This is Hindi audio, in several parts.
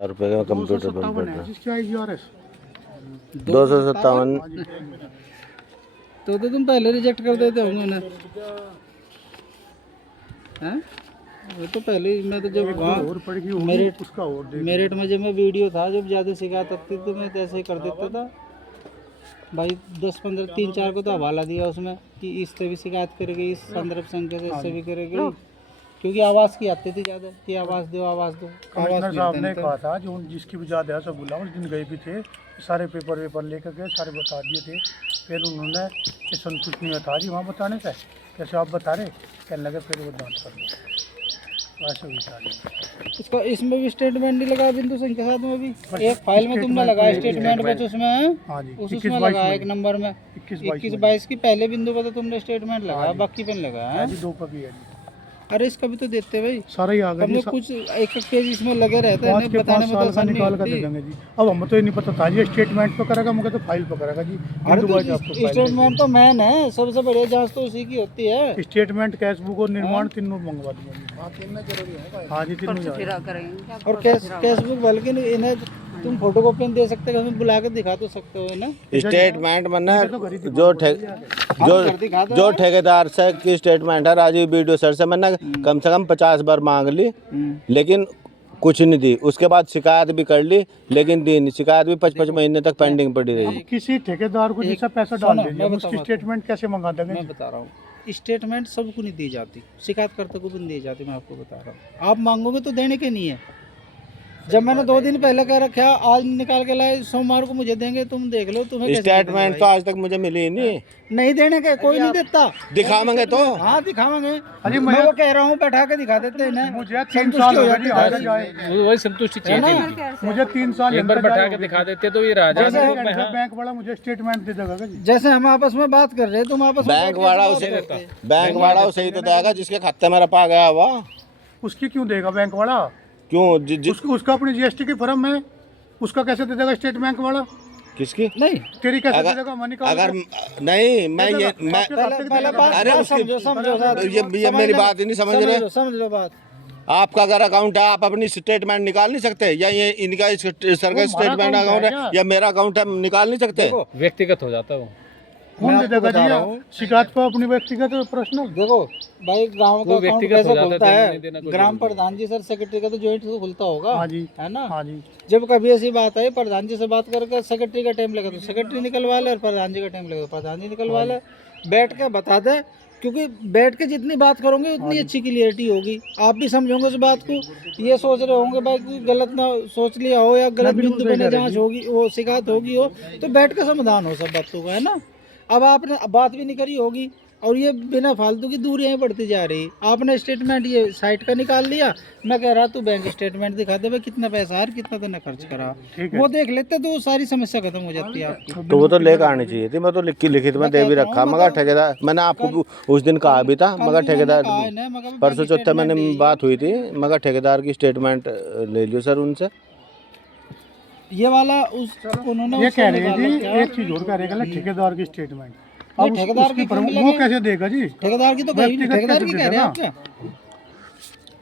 रुपये का कंप्यूटर बंद पड़ रहा है। 257 257। तो तुम पहले रिजेक्ट कर देते होंगे उन्हें, हैं? वो तो पहले ही मैं तो जब वहाँ मेरिट में जब मैं वीडियो था, जब ज़्यादा शिकायत आती तो मैं ऐसे ही कर देता था भाई। 10-15 3-4 को तो हवाला दिया उसमें कि इससे भी शिकायत करेगी, इस संदर्भ संख्या से इससे भी करेगी, क्योंकि आवाज़ की आती थी ज़्यादा कि आवाज़ दो आवाज़ दो। कमिश्नर साहब ने कहा था जो जिसकी भी ज़्यादा है सब बुला, उस दिन गए भी थे, सारे पेपर वेपर लेकर गए, सारे बता दिए थे। फिर उन्होंने कि संतुष्ट नहीं था जी वहाँ बताने से, कैसे आप बता रहे, कहने लगे फिर वो जाँच कर लो, वैसे विचार। इसका इसमें भी स्टेटमेंट नहीं लगा बिंदु संख्या साथ में भी, एक फाइल में तुमने लगाया स्टेटमेंट पे, तो उसमें हाँ जी, उसमें लगाया एक नंबर में 21-22 की पहले बिंदु पे तो तुमने स्टेटमेंट लगाया, बाकी पे नहीं लगाया। जी 2 कॉपी है जी, अरे इसका भी तो देते भाई, सारा ही आ गया जी। कुछ एक पेज इसमें लगे रहते हैं, 5 के 5 बताने में साल तो का आसानी निकाल कर दे होती। देंगे जी। अब हम तो ये नहीं पता था जी स्टेटमेंट पे करेगा, मुझे तो फाइल पे करेगा जी। अरे तो स्टेटमेंट तो मैन है, सबसे बढ़िया जांच तो उसी की होती है। स्टेटमेंट, कैश बुक और निर्माण तीनों मंगवा दूंगा। हाँ जी तीनों। और कैश बुक बल्कि इन्हें तुम फोटोकॉपी दे सकते हो, बुला के दिखा तो सकते हो ना। स्टेटमेंट मना जो ठेकेदार से की स्टेटमेंट है राजीव वीडियो सर से मैंने कम से कम 50 बार मांग ली, लेकिन कुछ नहीं दी। उसके बाद शिकायत भी कर ली, लेकिन दी नहीं। शिकायत भी 5-5 महीने तक पेंडिंग पड़ी रही। किसी ठेकेदार को जैसा पैसा डाल दीजिए, उसकी स्टेटमेंट कैसे मंगा देंगे? मैं बता रहा हूँ, स्टेटमेंट सबको नहीं दी जाती, शिकायतकर्ता को भी नहीं दी जाती। मैं आपको बता रहा हूँ, आप मांगोगे तो देने के नहीं है। जब मैंने 2 दिन पहले कह रखा, आज निकाल के लाए, सोमवार को मुझे देंगे, तुम देख लो। तुम्हें स्टेटमेंट तो आज तक मुझे मिली ही नहीं देने के कोई नहीं देता। दिखावेंगे तो हाँ दिखावेंगे। अरे मैं वो कह रहा हूँ बैठा के दिखा देते हैं ना। मुझे 3 साल हो गए आया जाए, वही संतुष्टि चाहिए थी। मुझे 3 साल एक बार बैठा के दिखा देते तो ये राजा बैंक वाला मुझे स्टेटमेंट दे देगा जी। जैसे हम आपस में बात कर रहे हैं, तुम आपस में बैंक वाला उसे ही तो देगा जिसके खाते में रपा गया हुआ। उसकी क्यों देगा बैंक वाला? क्यों उसका अपनी जीएसटी की फर्म है, उसका कैसे दे देगा स्टेट बैंक वाला? किसकी नहीं तेरी कैसे दे देगा? मनी का अगर नहीं मैं अरे समझो ये मेरी बात ही नहीं समझ रहे। समझ लो बात। आपका अगर अकाउंट है, आप अपनी स्टेटमेंट निकाल नहीं सकते? या ये इनका सरकारी स्टेटमेंट अकाउंट है या मेरा अकाउंट है, निकाल नहीं सकते? व्यक्तिगत हो जाता है वो। कौन दे देगा जी? शिकायत को अपनी व्यक्तिगत प्रश्न। देखो भाई, गांव का अकाउंट कैसे खुलता है? देना ग्राम प्रधान जी सर सेक्रेटरी का तो जॉइंट से खुलता होगा। हाँ जी, है ना। हाँ जी। जब कभी ऐसी बात आई, प्रधान जी से बात करके सेक्रेटरी का टाइम लगा तो सेक्रेटरी निकलवा ले, और प्रधान जी का टाइम लगा तो प्रधान जी निकलवा ले। बैठ के बता दे, क्योंकि बैठ के जितनी बात करोगे उतनी अच्छी क्लियरिटी होगी। आप भी समझोगे उस बात को। ये सोच रहे होंगे भाई कोई गलत ना सोच लिया हो, या गलत बिंदु पे ना जांच होगी, वो शिकायत होगी हो, तो बैठ के समाधान हो सब बातों का, है ना। अब आपने बात भी नहीं करी होगी, और ये बिना फालतू की दूरियां बढ़ती जा रही। आपने स्टेटमेंट ये साइट का निकाल लिया, मैं कह रहा तू बैंक स्टेटमेंट दिखा दे भाई, कितना पैसा है, कितना तूने खर्च करा, वो देख लेते तो सारी समस्या खत्म हो जाती है आपकी। तो वो तो लेकर आनी चाहिए थी। मैं तो लिखित में दे भी रखा, मगर ठेकेदार मैंने आपको उस दिन कहा भी था, मगर ठेकेदार परसों चौथे मैंने बात हुई थी, मगर ठेकेदार की स्टेटमेंट ले लियो सर उनसे। ये वाला उन्होंने ये कह रहे हैं जी, एक चीज और कह रहे हैं ठेकेदार की स्टेटमेंट। अब ठेकेदार की वो कैसे देगा जी? ठेकेदार की तो ठेकेदार की कह रहे हैं आप क्या?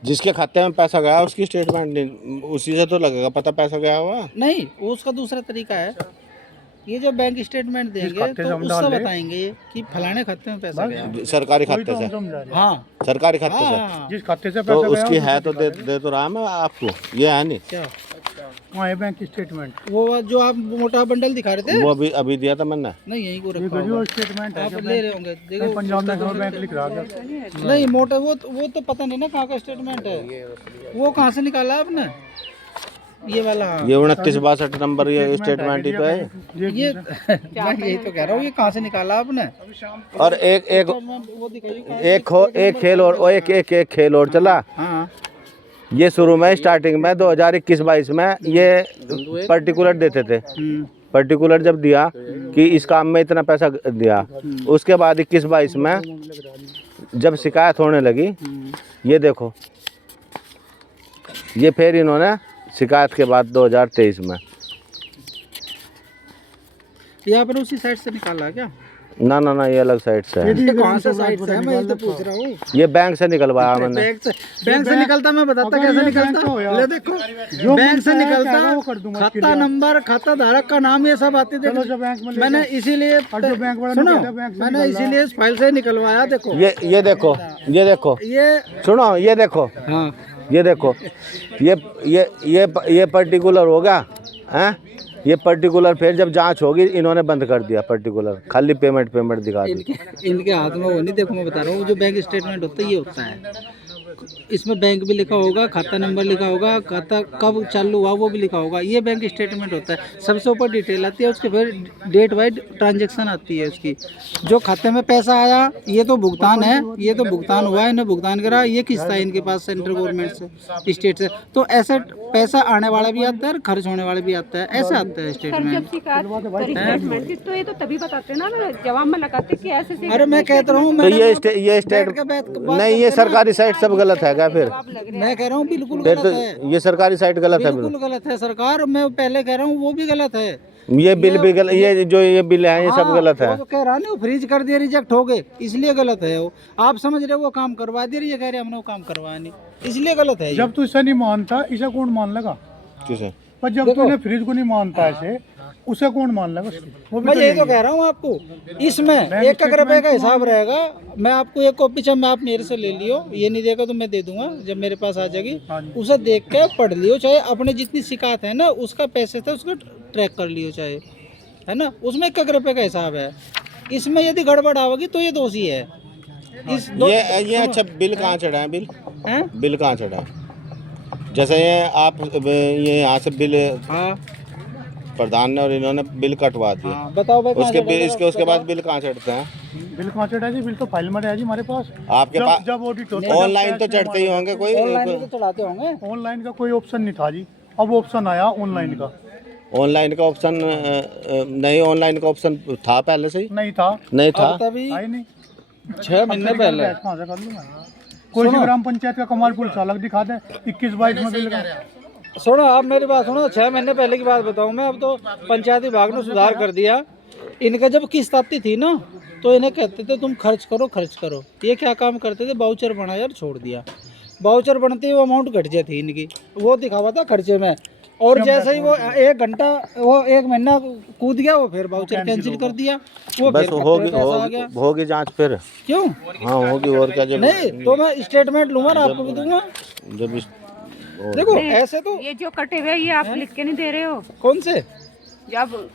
जिसके खाते में पैसा गया उसकी स्टेटमेंट उसी से तो लगेगा पता पैसा गया हुआ। नहीं, उसका दूसरा तरीका है। ये जो बैंक स्टेटमेंट देंगे तो उससे बताएंगे कि फलाने खाते में पैसा गया, सरकारी खाते से। हाँ सरकारी खाते से, जिस खाते से तो पैसा गया उसकी है तो दे तो रहा मैं आपको, ये है नहीं क्या वहाँ है बैंक स्टेटमेंट। वो जो आप मोटा बंडल दिखा रहे थे, वो अभी दिया था मैंने। नहीं यहीं को ये रखा गरीब होगा। स्टेटमेंट है, आप ले रहे होंगे, देखो पंजाब नेशनल बैंक लिख रहा है। नहीं मोटा वो तो पता नहीं ना कहाँ का स्टेटमेंट है, वो कहाँ से निकाला आपने? ये वाला ये 2962 नंबर ये स्टेटमेंट ही तो है। ये मैं यही तो कह रहा हूँ, ये कहाँ से निकाला आपने? और एक खेल और एक खेल और चला। हाँ ये शुरू में स्टार्टिंग में 2021-22 में ये पर्टिकुलर देते थे। पर्टिकुलर जब दिया कि इस काम में इतना पैसा दिया, उसके बाद 21-22 में जब शिकायत होने लगी, ये देखो, ये फिर इन्होंने शिकायत के बाद 2023 में ये आपने उसी साइड से निकाला क्या? ना ना ना, ये अलग साइड से है। ये कौन सा साइड से है, मैं ये तो पूछ रहा हूँ। ये बैंक से निकलवाया मैंने। बैंक से निकलता, मैं बताता कैसे निकलता। ले देखो, बैंक से निकलता, खाता नंबर, खाता धारक का नाम, ये सब आती देखो। मैंने इसीलिए सुनो, मैंने इसीलिए इस फाइल से निकलवाया। देखो ये देखो, ये देखो, ये सुनो, ये देखो, हाँ, ये देखो, ये पर्टिकुलर होगा, हैं? ये पर्टिकुलर फिर जब जांच होगी इन्होंने बंद कर दिया पर्टिकुलर, खाली पेमेंट दिखा दी। इनके हाथ में वो नहीं, देखो मैं बता रहा हूँ, जो बैंक स्टेटमेंट होता है ये होता है, इसमें बैंक भी लिखा होगा, खाता नंबर लिखा होगा, खाता कब चालू हुआ वो भी लिखा होगा। ये बैंक स्टेटमेंट होता है। सबसे ऊपर डिटेल आती है, उसके फिर डेट वाइज ट्रांजैक्शन आती है उसकी। जो खाते में पैसा आया, ये तो भुगतान है, ये तो भुगतान हुआ है, इन्हें भुगतान करा, ये किस्ता है इनके पास सेंट्रल गवर्नमेंट से, स्टेट से। तो ऐसे पैसा आने वाला भी आता है और खर्च होने वाला भी आता है, ऐसे आता है स्टेटमेंट। स्टेटमेंट तो ये तो तभी बताते ना, जवाब में लगाते कि ऐसे। अरे मैं कहता रहा हूँ, तो ये स्टेट नहीं, ये सरकारी साइट सब गलत है क्या फिर? मैं कह रहा हूँ बिल्कुल फिर गलत तो है, ये सरकारी साइट गलत है। बिल्कुल गलत है सरकार। मैं पहले कह रहा हूँ वो भी गलत है, ये बिल भी गलत, ये जो ये बिल है ये सब गलत है। वो कह रहा नहीं, वो फ्रीज कर दिया, रिजेक्ट हो गए, इसलिए गलत है वो। आप समझ रहे हो वो काम करवा दिया, ये कह रहे हमने वो काम करवाया नहीं, इसलिए गलत है। जब तू इसे नहीं मानता, इसे कौन मान लगा? किसे? पर जब तूने फ्रिज को नहीं मानता ऐसे, उसे कौन मान लगा? वो मैं यही तो कह रहा हूँ आपको, इसमें 1 रुपए का हिसाब रहेगा। मैं आपको एक कॉपी, चाहे मैं आप मेरे से ले लियो, ये नहीं देगा तो मैं दे दूंगा जब मेरे पास आ जाएगी, उसे देख के पढ़ लियो। चाहे अपने जितनी शिकायत है ना, उसका पैसे था उसको ट्रैक कर लियो, चाहे है ना, उसमें 1 रुपए का हिसाब है। इसमें यदि गड़बड़ आवेगी तो ये दोषी है। ये अच्छा, बिल कहाँ चढ़ा है? बिल कहाँ चढ़ा है? जैसे ये आप ये यहाँ से बिल, हाँ प्रधान ने और इन्होंने बिल कटवा दिया, हाँ, बताओ भाई, उसके बिल, उसके बाद बिल कहाँ चढ़ते हैं? बिल कहाँ चढ़ा जी? बिल तो फाइल में है जी हमारे पास। आपके पास जब ऑडिट होता है, ऑनलाइन तो चढ़ते ही होंगे कोई? ऑनलाइन तो चढ़ाते होंगे। ऑनलाइन का कोई ऑप्शन नहीं था जी, अब ऑप्शन आया ऑनलाइन का। ऑनलाइन का ऑप्शन नहीं, ऑनलाइन का ऑप्शन था पहले से ही? नहीं था, नहीं था, तभी आई नहीं। 6 महीने पहले। कहाँ से कर लूँ मैं? कोई सी ग्राम पंचायत का कमाल पुलिस अलग दिखा दे, 21-22 में बिल का। सुनो, आप मेरी बात सुनो, 6 महीने पहले की बात बताऊं मैं। अब तो पंचायत विभाग ने सुधार कर दिया। इनका जब किस्त आती थी ना, तो इन्हें कहते थे तुम खर्च करो, खर्च करो। ये क्या काम करते थे, बाउचर बनाया और छोड़ दिया। बाउचर बनते ही वो अमाउंट घट जाती इनकी, वो दिखावा था खर्चे में। और जैसे ही वो 1 घंटा, वो 1 महीना कूद गया, वो फिर बाउचर कैंसिल कर दिया, वो बस फिर खाते में पैसा आ गया। होगी जांच फिर। क्यों हाँ होगी, और क्या? जब नहीं तो मैं स्टेटमेंट लूंगा ना, आपको भी दूंगा। जब देखो ऐसे तो ये जो कटे हुए ये आप लिख के नहीं दे रहे हो, कौन से जब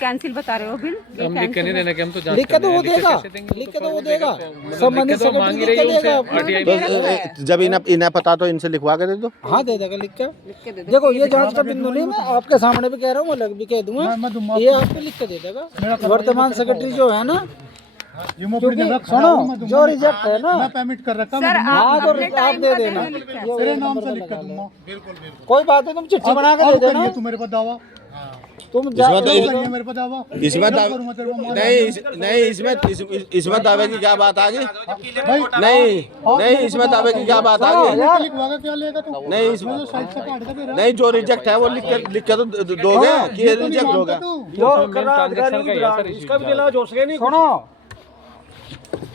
कैंसिल बता रहे हो बिल, ये हम लिख के नहीं देने के, हम तो जांच लिख के तो वो करने हैं। देगा, कैसे देंगे? लिख के तो वो देगा, संबंधित तो मांग सेक्रेटरी ही लिख रही के है देगा। RTI तो जब इन्हें पता तो इनसे लिखवा के दे दो। हाँ दे देगा लिख के। के दे दो। देखो ये जांच का बिंदु नहीं, मैं आपके सामने भी कह रहा हूँ, अलग भी कह दूंगा, मैं दूंगा। ये आपको लिख के दे देगा। वर्तमान सेक्रेटरी जो है ना, ये मैं अपनी जगह खड़ा सुनो, हूँ, मैं दूंगा। जो रिजेक्ट है ना, मैं पेमेंट कर रखा, सर मैं दूंगा। हाँ तो अपने आप टाइम दे का देना, देना लिख के। ये तेरे वो नाम नंबर से लिख लगा के लेना। दूंगा। कोई बात नहीं, तुम चिट्ठी बना के दे देना, तू मेरे पास दावा, तुम इसमें तो करिए मेरे पास दावा। इसमें दावे करूँ मैं तेरे को मार। नहीं, इसमें दावे की क्या बात आ गई? भाई नहीं, इसमें दावे की क्या बात आ गई? लिखवा के क्या लेगा तू? नहीं, इसमें मैं तो साइड से काट दे नहीं, जो रिजेक्ट है वो लिख के तो दोगे कि ये रिजेक्ट होगा। ट्रांजैक्शन का ही है सर, इसका भी सुनो,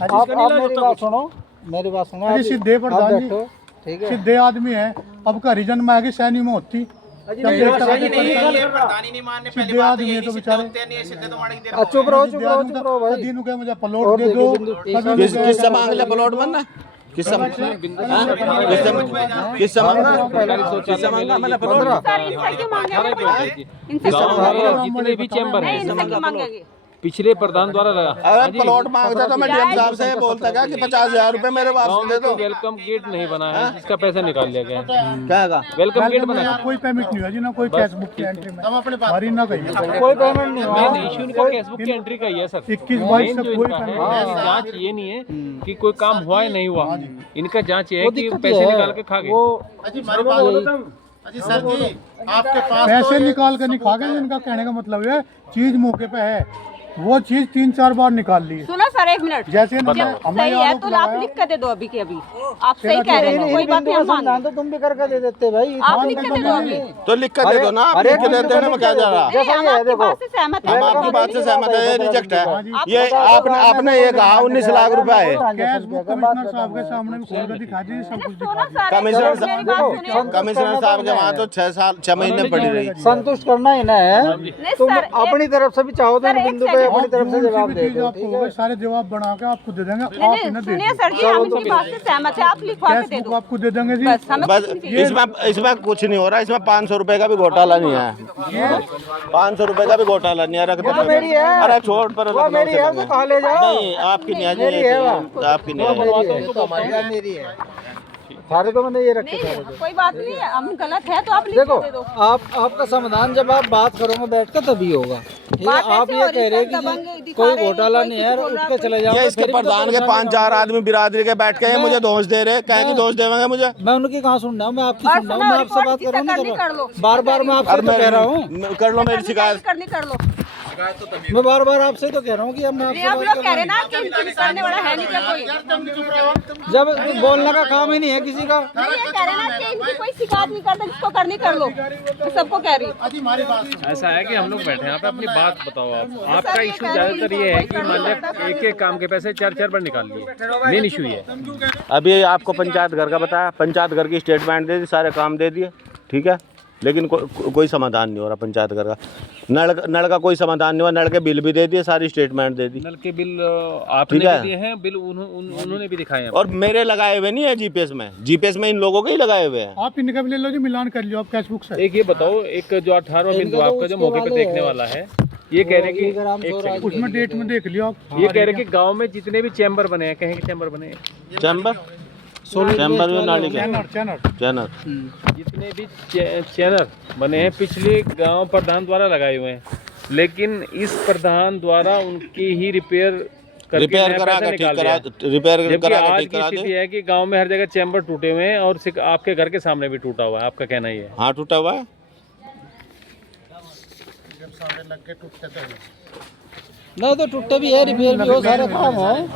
आप मेरी बात सुनो, मेरी बात सुनो। अरे आप- सीधे आप प्रधान जी, बैठो, ठीक है। सीधे आदमी है। अब का रीजन में आगे सैनी में होती, सीधे आदमी है तो बेचारे। चुप रहो, चुप रहो, चुप रहो भाई। कभी नु कहे मुझे प्लॉट दे दो, कभी किससे मांग ले प्लॉट बनना? किससे मांगा? मैंने प्लॉट? सर इनसे क्यों मांगेंगे? इनसे जितने भी चैम्बर नहीं, है इनसे क्यों मांगेंगे? पिछले प्रधान द्वारा लगा। अगर प्लॉट मांगता तो मैं डीएम साहब से बोलता क्या कि 50,000 रुपए मेरे वापस दे दो। वेलकम गेट नहीं बना है, इसका पैसा निकाल लिया गया है। क्या का? वेलकम गेट बना है, कोई पेमेंट नहीं हुआ जी, ना कोई कैश बुक की एंट्री में हमारी ना कही। कोई पेमेंट नहीं हुआ। मेन इशू इनका केसबुक की एंट्री का ही है सर। 21-22 मेन से जो कोई इनका पेमेंट है, नहीं। जांच ये नहीं है कि कोई काम हुआ या नहीं हुआ, इनका जांच ये है वो कि दिक्कत पैसे ये है, निकाल के खा गए। वो पैसे निकाल के नहीं खा गए, इनका कहने का मतलब है चीज मौके पे है, वो चीज 3-4 बार निकाल ली है। सुनो सर, सर एक मिनट, जैसे जब हमने सही है आरोप तो आप लगाया। लिख के दे दो अभी के अभी। आप सही कह रहे हो, कोई बात नहीं, हम मान तो तुम भी करके दे देते भाई। आप लिख के दे दो अभी। तो लिख कर दे दो ना, आप लिख के देते हैं, क्या जा रहा। नहीं, हम आपकी बात से सहमत हम हैं। आपकी बात से सहमत है, ये रिजेक्ट है। आप ये आपने ये कहा 19 लाख रुपए है। कैश बुक कमिश्नर साहब के सामने में खोल कर दिखा दीजिए, सब कुछ दिखा दीजिए। कमिश्नर साहब के वहाँ तो 6 महीने पड़ी रही। संतुष्ट करना ही ना है, तुम अपनी तरफ से भी चाहो तो इन बिंदु पे अपनी तरफ से जवाब दे दो। आपको होगा, सारे जवाब बना के आपको दे देंगे, आप नहीं, इन्हें दे सुनिए दीजिए। सर जी, हम इनकी बात से सहमत है, आप लिखवा के कैश दे बुक दो आपको दे देंगे जी। बस। हमें बस कुछ नहीं चाहिए। इसमें कुछ नहीं हो रहा, इसमें 500 रुपए का भी घोटाला नहीं है। 500 रुपए का भी घोटाला नहीं है, रख दो। मेरी है। अरे छोड़ पर, मेरी है तो कहा ले जाओ। नहीं आपकी नहीं है, आपकी नहीं है। मेरी है, सारे तो मैंने ये रखे नहीं, थे। कोई बात नहीं है, हम गलत है तो आप लिख देखो के दे दो। आपका समाधान जब आप बात करोगे बैठ कर तभी होगा। ये बात आप ऐसे ये हो रही कह रहे है, हैं कि दबंग दिखा कोई रहे हैं, घोटाला कोई नहीं कुछ है, बोल उठ रहा के है, चले ये जाओ। इसके प्रधान के 5-4 आदमी बिरादरी के बैठ के हैं, मुझे दोष दे रहे, कह के दोष देंगे मुझे। मैं उनकी कहाँ सुन रहा हूँ, मैं आपकी और सुन रहा हूँ। मैं आपसे रिकॉर्ड बात कर रहा हूँ किससे करनी कर लो। बार बार मैं आपसे तो कह रहा हूँ, कर लो मेरी शिकायत। करनी कर लो। मैं बार बार आपसे तो कह रहा हूँ कि अब मैं नहीं, आपसे आप बात लोग कर कह रहा रहे हैं ना कि इनकी करने वाला है नहीं क्या कोई। जब बोलने का काम ही नहीं है किसी का। नहीं, ये कह रहे हैं ना कि इनकी कोई शिकायत नहीं करता, जिसको करनी कर लो। मैं सबको कह रही हूँ। ऐसा है कि हम लोग बैठे हैं यहाँ पे, अपनी बात बताओ आप। आपका इशू ज्यादातर ये है कि मान लिया एक एक काम के पैसे 4 बार निकाल लिए, मेन इशू ये है। अभी आपको पंचायत घर का बताया, पंचायत घर की स्टेटमेंट दे दी, सारे काम दे दिए, ठीक है, लेकिन कोई समाधान नहीं हो रहा पंचायत घर का। नल का कोई समाधान नहीं हुआ, नल के बिल भी दे दिए, सारी स्टेटमेंट दे दी। नल के बिल आपने भी दिए हैं, बिल उन्होंने भी दिखाए हैं। और मेरे लगाए हुए नहीं है जीपीएस में इन लोगों के ही लगाए हुए हैं। आप इनका भी ले लो जी, मिलान कर लो आप कैश बुक से। एक ये बताओ, एक जो 18वां बिंदु आपका जो मौके पे देखने वाला है, ये कह रहे हैं कि एक सेकंड, उसमें डेट में देख लियो आप। ये कह रहे हैं कि गांव में जितने भी चैम्बर बने हैं, कहें कि चैम्बर बने हैं, चैम्बर में नाली के चैनल चैनल जितने भी चैनल बने हैं पिछले गांव प्रधान द्वारा लगाए हुए हैं, लेकिन इस प्रधान द्वारा उनकी ही रिपेयर करा के ठीक करा, रिपेयर जबकि करा के आज ठीक की करा स्थिति दे। है कि गांव में हर जगह चैम्बर टूटे हुए हैं और आपके घर के सामने भी टूटा हुआ है। आपका कहना ही है? हाँ टूटा हुआ है। नहीं तो टूटे भी है, रिपेयर भी हो, सारे काम है।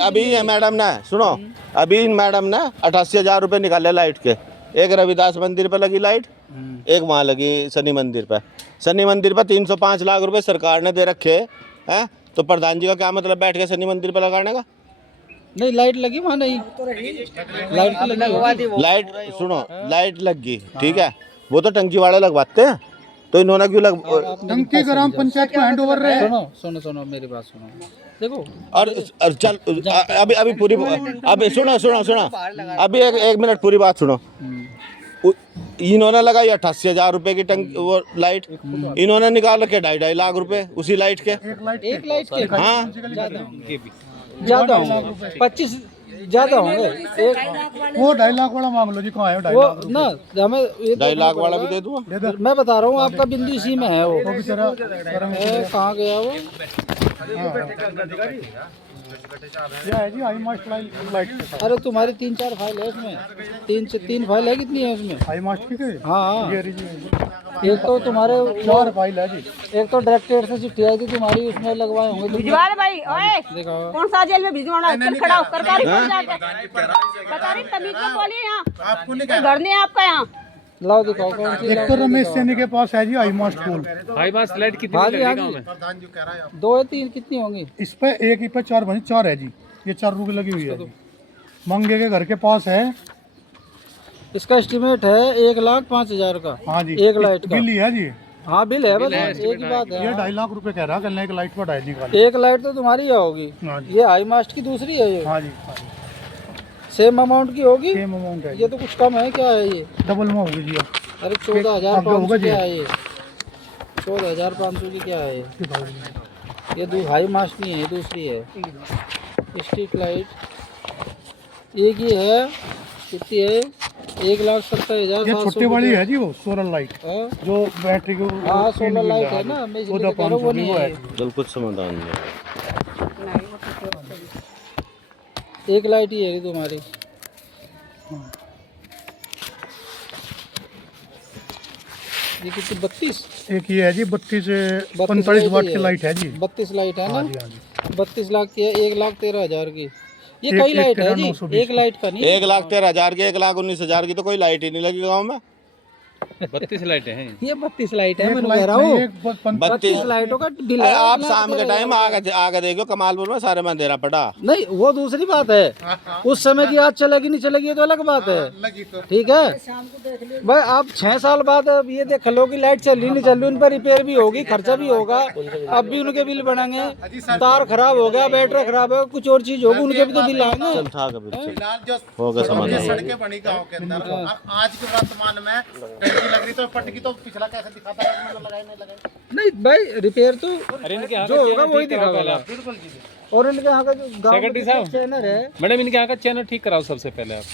अभी ये मैडम ने सुनो, अभी इन मैडम ने 88,000 रुपये निकाले लाइट के। एक रविदास मंदिर पे लगी लाइट, एक वहाँ लगी शनि मंदिर पे। शनि मंदिर पे 305 लाख रुपए सरकार ने दे रखे हैं, तो प्रधान जी का क्या मतलब बैठ के शनि मंदिर पे लगाने का? नहीं लाइट लगी वहाँ नहीं, लाइट तो लगी होगी। लाइट सुनो, लाइट लग गई, ठीक है, वो तो टंकी वाले लगवाते हैं, तो इन्होंने क्यों टंकी ग्राम पंचायत को हैंड ओवर रहे। सुनो मेरी बात सुनो, देखो और चल अभी पूरी अभी सुनो अभी एक मिनट पूरी बात सुनो। इन्होंने लगाई 88,000 रुपए की टंकी वो लाइट, इन्होंने निकाल रखे 2.5 लाख रुपए उसी लाइट के। एक लाइट के हाँ ज्यादा होंगे, 25 ज्यादा होंगे। एक वो 2.5 लाख वाला मांग लो जी, कहाँ है 2.5 वो लाख? ना हमें ये 2.5 लाख वाला भी दे दूँ। मैं बता रहा हूँ, आपका बिंदु इसी में है। वो भी तेरा कहाँ गया वो? ये है जी हाई मास्ट लाइट के साथ। अरे तुम्हारी 3-4 फाइल है इसमें, 3 फाइल है, कितनी है उसमें? हाई मास्ट की के हाँ, ये रही जी, एक तो तुम्हारे 4 फाइल है जी। एक तो डायरेक्टर से चिट्ठी आई थी तुम्हारी, उसमें लगवाए होंगे तुमने। भिजवा रहे भाई, ओए देखो कौन सा जेल में भिजवाना है? चल खड़ा होकर कर बता रही, तमीज से बोलिए। यहाँ घर नहीं है आपका, यहाँ लाओ दिखाओ कौन सी। एक तो रमेश सैनी के पास है जी हाई मास्ट पोल, हाई मास्ट लाइट कितनी हाँ लग जी, रही हाँ है गाँव जी। में? 2 या 3 कितनी होंगी? इस पे एक ही पे 4 बनी, 4 है जी, ये 4 रुपये लगी हुई है जी। मंगे के घर के पास है। इसका एस्टीमेट है 1,05,000 का। हाँ जी, एक लाइट का बिल ही है जी। हाँ बिल है, बस एक ही बात है। ये 2.5 लाख रुपए कह रहा है, कल एक लाइट पर 2.5 निकाल। एक लाइट तो तुम्हारी ही होगी, हाँ जी, ये हाई मास्ट की दूसरी है। ये हाँ जी, सेम अमाउंट की होगी। सेम अमाउंट है, ये तो कुछ कम है, क्या है ये? डबल में होगी जी। अरे आगे होगा 14,500 जी। क्या है ये? 14,500 की क्या है ये? ये हाई मास्ट नहीं है, दूसरी है स्ट्रीट लाइट। एक ही है, कितनी है? 1,70,000। ये छोटी वाली है जी, वो सोलर लाइट हाँ जो बैटरी को सोलर लाइट है ना, मैं इसलिए कह रहा हूँ, वो नहीं है। चल कुछ समाधान नहीं। एक लाइट ही है तुम्हारी। ये कितनी? 32? एक ही है जी, 32 से 45 वाट की लाइट है जी। 32 लाइट है ना। हाँ जी, हाँ जी। 32 लाख की है, 1,13,000 की। ये कई लाइट है जी, एक लाइट का नहीं। 1,13,000 की, 1,19,000 की तो कोई लाइट ही नहीं लगी गाँव में। 32 लाइटें हैं। ये 32 लाइट है, मैं कह रहा हूँ 32 लाइटों का बिल है। आप शाम के टाइम आगे देखो कमालपुर में सारे में अंधेरा पड़ा। नहीं वो दूसरी बात है, उस समय की आज चलेगी नहीं चलेगी ये तो अलग बात है, ठीक है भाई। आप 6 साल बाद अब ये देख लो कि लाइट चल रही नहीं चल रही, उन पर रिपेयर भी होगी, खर्चा भी होगा, अब भी उनके बिल बढ़ेंगे। तार खराब हो गया, बैटरी खराब है, कुछ और चीज होगी, उनके भी तो बिल आएंगे। होगा समाधान। सड़कें बनी गाँव के अंदर, आज के वर्तमान में टंकी लग रही तो पटकी तो पिछला कैसे दिखाता है, लगाए नहीं लगाए। नहीं भाई रिपेयर तो अरे इनके यहाँ जो का होगा चैनल वही ठीक कराओ दिखाएगा। पहले आप। और इनके यहाँ का जो गाँव सेक्रेटरी साहब। चैनल है, मैडम इनके यहाँ का चैनल ठीक कराओ सबसे पहले आप।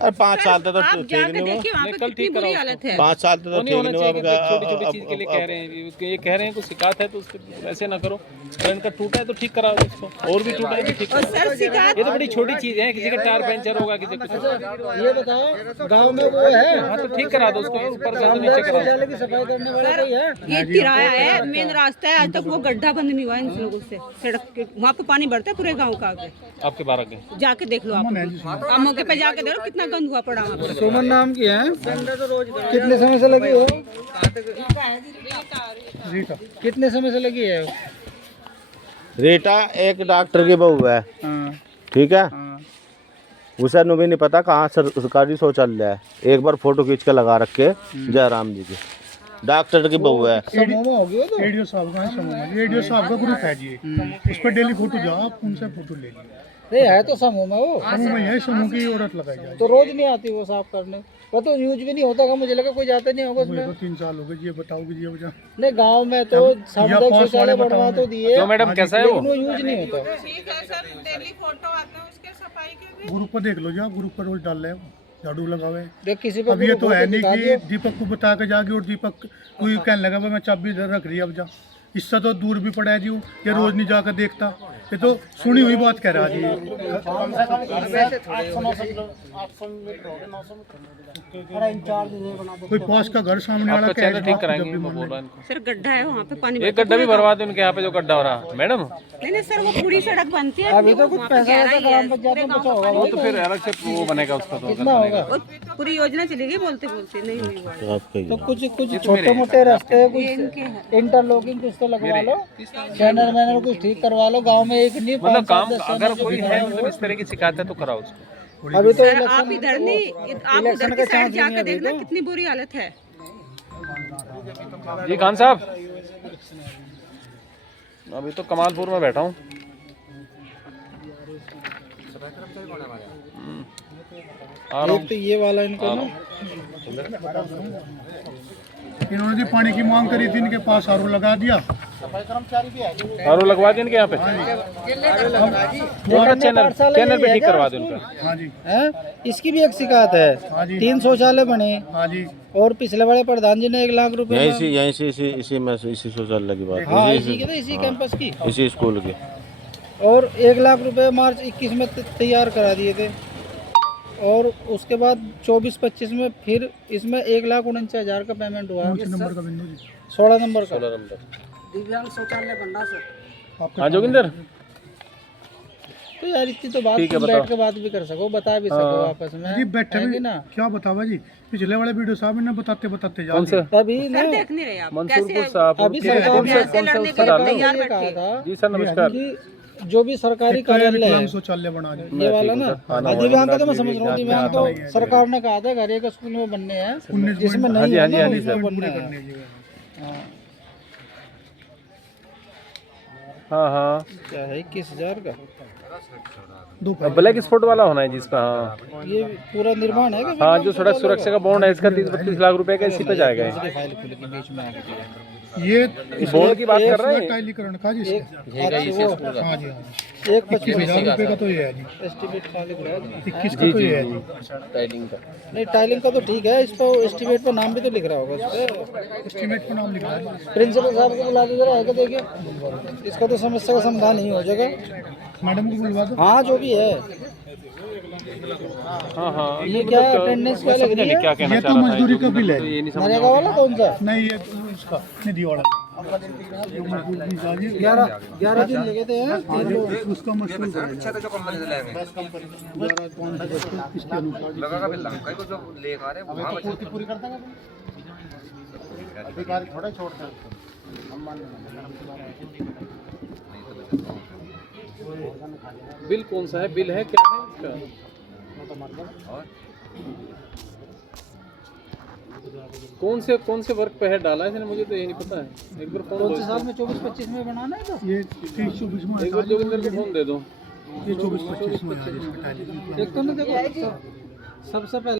अरे 5 साल तक तो आप ठीक जाके नहीं हुआ। देखिए वहाँ पे कल कितनी ठीक बुरी कराओ हालत है। 5 साल तक तो वो नहीं ठीक होना नहीं चाहिए कि हुआ। छोटी छोटी चीज के लिए कह रहे हैं, ये कह रहे हैं कुछ शिकायत है तो उसके ऐसे ना करो। ट्रेन का टूटा है तो ठीक कराओ उसको, और भी टूटा है तो ठीक और कराओ। सर शिकायत ये तो बड़ी छोटी चीज है, किसी का टायर पंचर होगा, किसी कुछ। ये बताओ गाँव में वो है हाँ तो ठीक करा दो उसको, ऊपर से तो नीचे कराओ। शौचालय की सफाई करने वाला कोई है? ये तिराया है, मेन रास्ता है, आज तक वो गड्ढा बंद नहीं हुआ इन लोगों से। सड़क के वहाँ पे पानी भरता है पूरे गांव का आगे, आपके 12 के जाके देख लो आप मौके पे जाके देखो कितना गंद हुआ पड़ा वहाँ पे। सुमन नाम की है, कितने समय से लगी हो? कितने समय से लगी है? रीटा एक डॉक्टर की बहू है, हाँ, ठीक है। हाँ। उसे भी नहीं पता कहाँ सरकारी शौचालय है। एक बार फोटो खींच के लगा रखे जयराम जी की, डॉक्टर की बहू है। समूह में होगी वो तो। एडीओ साहब का है समूह में, एडीओ साहब का ग्रुप है जी, उस पर डेली फोटो जाओ, आप उनसे फोटो ले लीजिए। नहीं है तो समूह में वो, समूह में यही समूह की औरत लगाई जाए। तो रोज नहीं आती वो साफ करने, वो तो यूज भी नहीं होता का, मुझे लगा कोई जाता नहीं होगा मुझे उसमें। तो 3 साल हो गए, ये बताओ कि ये वजह नहीं गांव में तो सामुदायिक शौचालय बनवा तो दिए, क्यों मैडम कैसा है लेकिन वो? वो यूज नहीं होता। ग्रुप पर देख लो जी, आप ग्रुप पर रोज डाल रहे हो, झाड़ू लगावे। देख किसी पर अब ये तो है नहीं दिखा कि दियो। दीपक को बता के जाके और दीपक कोई कहने लगा भाई मैं चाबी इधर रख रही है अब जा, इससे तो दूर भी पड़ा है जी वो, ये रोज नहीं जाकर देखता, ये तो सुनी हुई बात कह रहा जी। कोई पास का घर सामने वाला आपका कह चैनल ठीक कराएंगे वो बोल रहा है इनको। सर गड्ढा है वहाँ पे पानी एक गड्ढा भी भरवा दो उनके यहाँ पे जो गड्ढा हो रहा। मैडम नहीं नहीं सर वो पूरी सड़क बनती है, अभी तो कुछ वहाँ पे पैसा गहराई वैसा है, ग्राम पंचायत पूरे में गाँव बचा का होगा, पानी। वो तो फिर अलग से वो बनेगा उसका तो कितना होगा? और पूरी योजना चली गई बोलते बोलते नहीं हुई हुआ है। तो कुछ कुछ छोटे मोटे रास्ते कुछ इंटरलॉकिंग कुछ तो लगवा लो, चैनल वैनल कुछ ठीक करवा लो गांव में। एक नहीं मतलब 5-7 काम 10 अगर कोई है मतलब इस तरह की शिकायत है तो कराओ उसको। अभी तो सर आप इधर नहीं, आप उधर की साइड जाके देखना कितनी बुरी हालत है। जी खान साहब, अभी तो कमालपुर में बैठा हूँ। आ रहा एक तो ये वाला इनको ना, इन्होंने जी पानी की मांग करी थी, इनके पास आरो लगा दिया। आरो लगवा दें इनके यहाँ पे, उनका चैनल भी ठीक करवा दें उनका। हाँ जी, है इसकी भी एक शिकायत है। हाँ जी, 3 शौचालय बने हाँ जी, और पिछले वाले प्रधान जी ने 1 लाख रुपए यहीं से इसी में इसी शौचालय की बात, हाँ इसी की, इसी कैंपस की, इसी स्कूल की। और 1 लाख रुपए मार्च 21 में तैयार करा दिए थे, और उसके बाद 24-25 में फिर इसमें 1,49,000 का पेमेंट हुआ। कौन से नंबर का बिंदु जी? 16 नंबर का। दिव्यांग शौचालय बनना सर। आपका हाँ जोगिंदर, तो यार इतनी तो बात ठीक है, तुम बताओ। बैठ के बात भी कर सको, बता भी सको आपस में, जी बैठे है भी कि ना? क्या बतावा जी, पिछले वाले वीडियो साहब ने बताते बताते जा कौन से? तभी ना सर देख नहीं रहे आप मंसूरपुर कैसे साहब अभी सरकार कौन ने से ऐसे लड़ने के लिए सर तैयार ये कहा बैठे। था जी सर नमस्कार। कि जो भी सरकारी कार्यालय विकलांग है शौचालय बना दी। ये वाला ना, दिव्यांग का तो मैं समझ रहा हूँ, दिव्यांग तो सरकार ने कहा था घर एक स्कूल में बनने हैं, जिसमें नहीं है ना उसमें बनने हैं। हाँ हाँ, क्या है 21,000 का? ब्लैक स्पॉट वाला होना है जिसका। हाँ ये पूरा निर्माण है हाँ, जो सड़क सुरक्षा का बॉन्ड है इसका 30-32 लाख रुपए का इसी पे जाएगा। फाइल खुल के बीच में आके दिया। ये बॉन्ड की बात कर रहे हैं। टाइलीकरण का जी, अच्छा वो हाँ जी, 1,25,000 रुपये का तो ये है जी, एस्टिमेट खाली पड़ा है। 21 का तो ये है जी। नहीं टाइलिंग का तो ठीक है, इस पर एस्टिमेट पर नाम भी तो लिख रहा होगा उस पे। एस्टीमेट का नाम लिखा है। प्रिंसिपल साहब को बुला दो जरा, आके देखिए इसका तो समस्या का समाधान नहीं हो जाएगा। मैडम को बुलवा दो। हाँ जो भी है, हाँ हाँ, ये क्या अटेंडेंस क्या लग रही है? क्या कहना ये चाह तो रहा था मजदूरी का बिल है, ये नहीं समझ नरेगा वाला कौन सा? नहीं ये उसका निधि वाला। 11 दिन लगे थे हैं? उसका मशहूर पूरी कर देंगे अधिकारी थोड़े छोड़ते हैं हम मान बिल कौन सा है, बिल है क्या है इसका? कौन से वर्क पे है डाला है इसने, मुझे तो ये नहीं पता है। एक बार फोन कौन से साल में 24-25 में बनाना है? तो ये 23-24 में एक बार जोगिंदर को फोन दे दो। ये 24-25 में एक तो ना देखो सबसे पहले